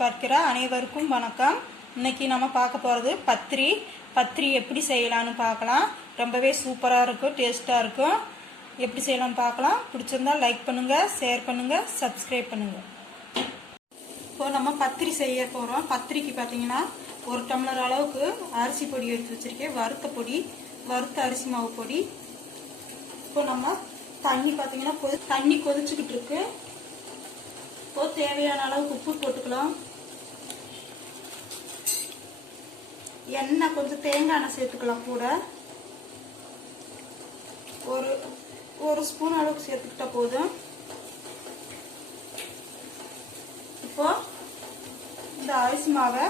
பார்க்கிற அனைவருக்கும் வணக்கம். இன்னைக்கு நம்ம பார்க்க போகிறது பத்திரி எப்படி செய்யலாம்னு பார்க்கலாம். ரொம்பவே சூப்பராக இருக்கும், டேஸ்ட்டாக இருக்கும். எப்படி செய்யலாம்னு பார்க்கலாம். பிடிச்சிருந்தா லைக் பண்ணுங்கள், ஷேர் பண்ணுங்கள், சப்ஸ்கிரைப் பண்ணுங்கள். இப்போ நம்ம பத்திரி செய்ய போகிறோம். பத்திரிக்கு பார்த்தீங்கன்னா 1 டம்ளர் அளவுக்கு அரிசி பொடி எடுத்து வச்சுருக்கேன். வறுத்த அரிசி மாவு பொடி. இப்போ நம்ம தண்ணி பார்த்தீங்கன்னா தண்ணி கொதிச்சுக்கிட்டு இருக்கு. இப்போ தேவையான அளவுக்கு உப்பு போட்டுக்கலாம். எண்ணெய் கொஞ்சம் தேங்காய் எண்ணெய் சேர்த்துக்கலாம். கூட ஒரு ஸ்பூன் அளவுக்கு சேர்த்துக்கிட்டா போதும். இப்போ இந்த அரிசி மாவை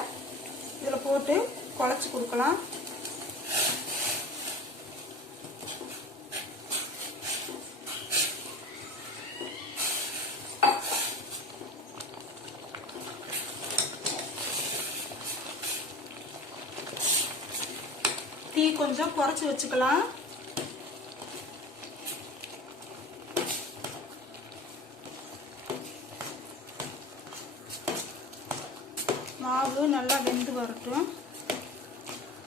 இதில் போட்டு குழச்சி கொடுக்கலாம். தீ கொஞ்சம் குறைச்சி வச்சுக்கலாம். மாவு நல்லா வெந்து வரட்டும்.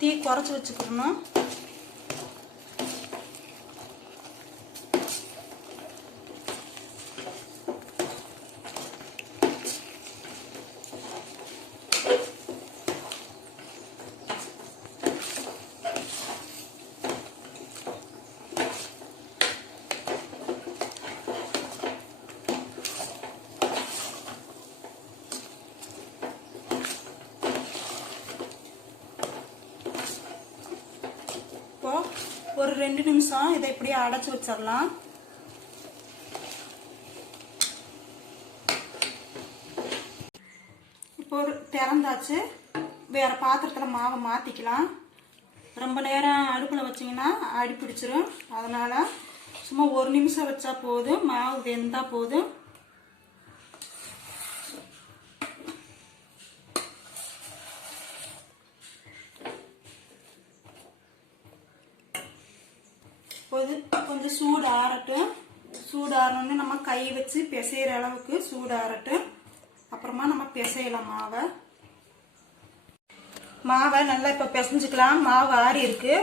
தீ குறைச்சி வச்சுக்கணும். ஒரு 2 நிமிஷம் இதை இப்படியே அடைச்சு வச்சிடலாம். இப்போ திறந்தாச்சு. வேற பாத்திரத்துல மாவை மாத்திக்கலாம். ரொம்ப நேரம் அடுப்புல வச்சிங்கன்னா அடி பிடிச்சிரும். அதனால சும்மா 1 நிமிஷம் வச்சா போதும். மாவு வெந்தா போதும். கொஞ்சம் சூடு ஆறட்டும். சூடு ஆறணுன்னு நம்ம கை வச்சு பிசைகிற அளவுக்கு சூடு ஆறட்டும். அப்புறமா நம்ம பிசையலாம் மாவை நல்லா இப்போ பிசைஞ்சுக்கலாம். மாவு ஆறி இருக்கு.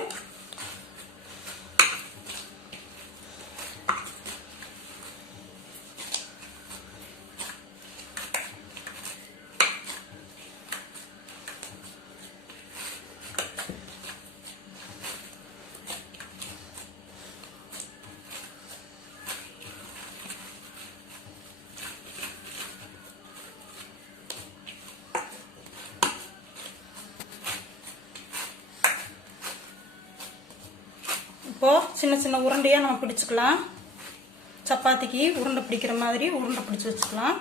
இப்போ சின்ன சின்ன உருண்டையா நம்ம பிடிச்சுக்கலாம். சப்பாத்திக்கு உருண்டை பிடிக்கிற மாதிரி உருண்டை பிடிச்சு வச்சுக்கலாம்.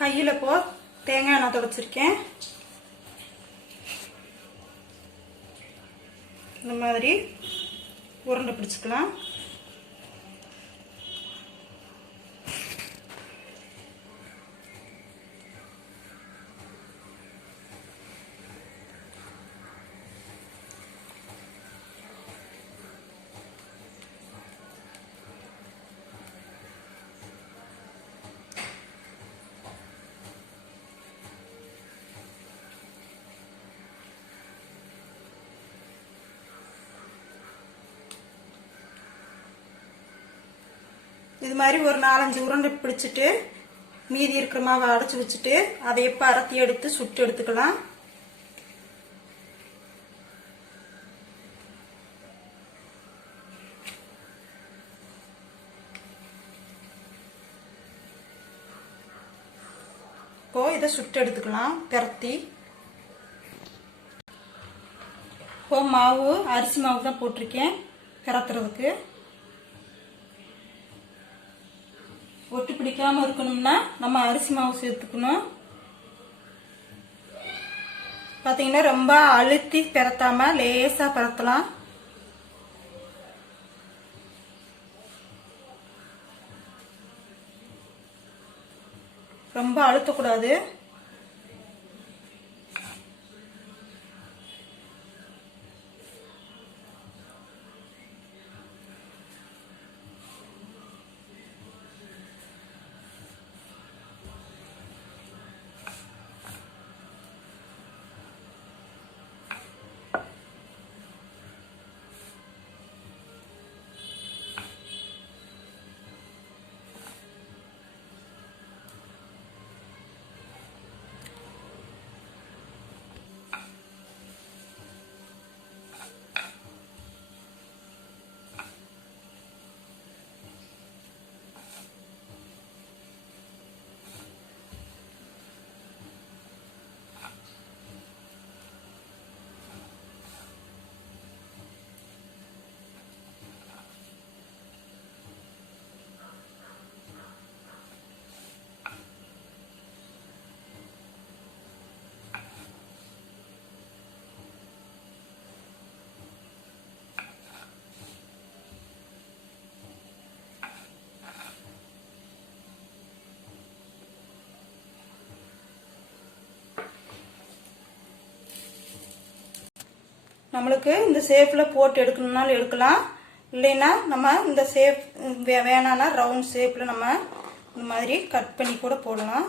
கையில இப்போ தேங்காய் எண்ணெய் துடைச்சிருக்கேன். இந்த மாதிரி உருண்டை பிடிச்சுக்கலாம். இது மாதிரி ஒரு 4-5 உருண்டை பிடிச்சிட்டு மீதி இருக்கிற மாவை அடைச்சி வச்சுட்டு அதை எப்போ அரைத்தி எடுத்து சுட்டு எடுத்துக்கலாம். இப்போ இதை சுட்டு எடுத்துக்கலாம் பிரட்டி. இப்போ மாவு அரிசி மாவு தான் போட்டிருக்கேன் பிரத்துறதுக்கு. ஒட்டு பிடிக்காம இருக்கணும்னா நம்ம அரிசி மாவு சேர்த்துக்கணும். பாத்தீங்கன்னா ரொம்ப அழுத்தி பிரத்தாம லேசா பிரத்தலாம். ரொம்ப அழுத்தக்கூடாது. நம்மளுக்கு இந்த ஷேப்பில் போட்டு எடுக்கணும்னாலும் எடுக்கலாம், இல்லைன்னா நம்ம இந்த ஷேப் வேணான்னா ரவுண்ட் ஷேப்பில் நம்ம இந்த மாதிரி கட் பண்ணி கூட போடலாம்.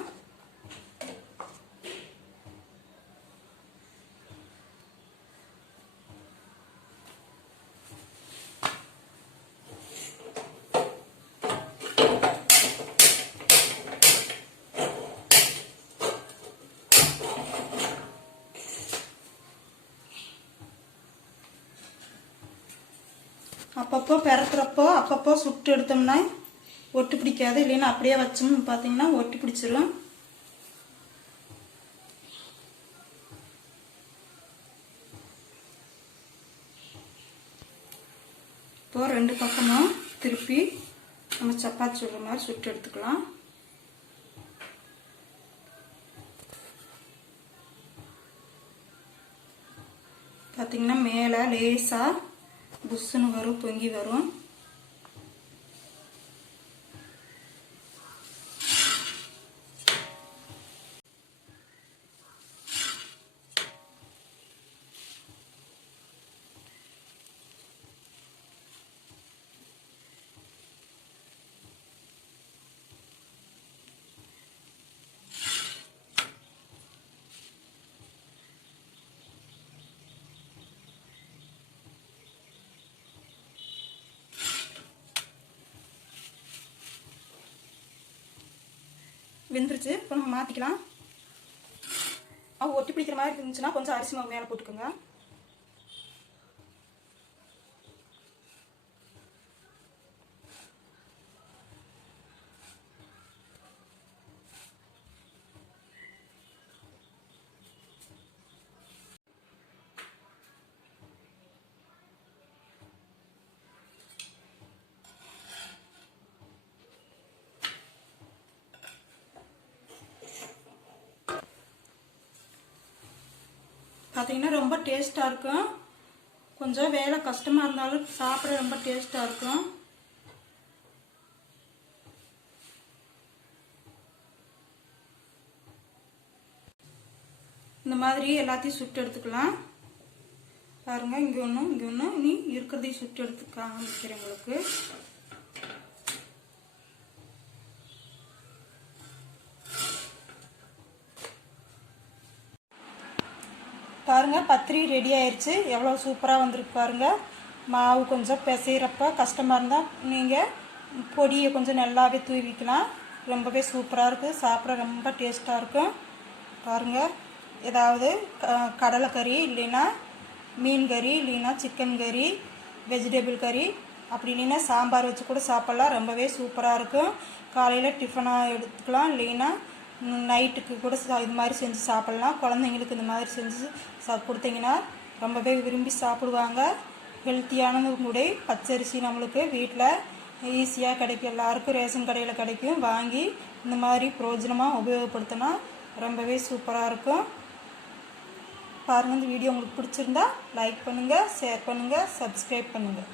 அப்பப்போ பெறக்கிறப்போ அப்பப்போ சுட்டு எடுத்தோம்னா ஒட்டு பிடிக்காது, இல்லைன்னா அப்படியே வச்சோம்னு பார்த்தீங்கன்னா ஒட்டி பிடிச்சிரும். இப்போ 2 பக்கமும் திருப்பி நம்ம சப்பாத்தி சுடுற மாதிரி சுட்டு எடுத்துக்கலாம். பார்த்தீங்கன்னா மேலே லேசாக புஷ்ஷுன்னு வரும், பொங்கி வரும். வெந்துருச்சு. இப்போ நம்ம மாற்றிக்கலாம். ஒட்டி பிடிக்கிற மாதிரி இருந்துச்சுன்னா கொஞ்சம் அரிசி மாவு மேலே போட்டுக்கோங்க. பார்த்தீங்கன்னா ரொம்ப டேஸ்ட்டாக இருக்கும். கொஞ்சம் வேலை கஷ்டமாக இருந்தாலும் சாப்பிட ரொம்ப டேஸ்ட்டாக இருக்கும். இந்த மாதிரி எல்லாத்தையும் சுட்டு எடுத்துக்கலாம். பாருங்கள், இங்கே ஒன்று இங்கே ஒன்று, இனி இருக்கிறதையும் சுட்டு எடுத்து காமிக்கிறேன் உங்களுக்கு. பாருங்க, பத்திரி ரெடி ஆயிடுச்சு. எவ்வளோ சூப்பராக வந்திருக்கு பாருங்க. மாவு கொஞ்சம் பிசைகிறப்ப கஷ்டமாக இருந்தால் நீங்கள் பொடியை கொஞ்சம் நல்லாவே தூவிக்கலாம். ரொம்பவே சூப்பராக இருக்குது, சாப்பிட ரொம்ப டேஸ்ட்டாக இருக்கும். பாருங்கள், ஏதாவது கடலைக்கறி இல்லைன்னா மீன் கறி இல்லைன்னா சிக்கன் கறி, வெஜிடபிள் கறி, அப்படி இல்லைன்னா சாம்பார் வச்சு கூட சாப்பிட்லாம். ரொம்பவே சூப்பராக இருக்கும். காலையில் டிஃபனாக எடுத்துக்கலாம், இல்லைன்னா நைட்டுக்கு கூட இது மாதிரி செஞ்சு சாப்பிட்லாம். குழந்தைங்களுக்கு இந்த மாதிரி செஞ்சு கொடுத்தீங்கன்னா ரொம்பவே விரும்பி சாப்பிடுவாங்க. ஹெல்த்தியானதும் கூட. பச்சரிசி நம்மளுக்கு வீட்டில் ஈஸியாக கிடைக்கும், எல்லாருக்கும் ரேஷன் கடையில் கிடைக்கும். வாங்கி இந்த மாதிரி பிரயோஜனமாக உபயோகப்படுத்தினா ரொம்பவே சூப்பராக இருக்கும். பாருங்கள், இந்த வீடியோ உங்களுக்கு பிடிச்சிருந்தா லைக் பண்ணுங்கள், ஷேர் பண்ணுங்கள், சப்ஸ்கிரைப் பண்ணுங்கள்.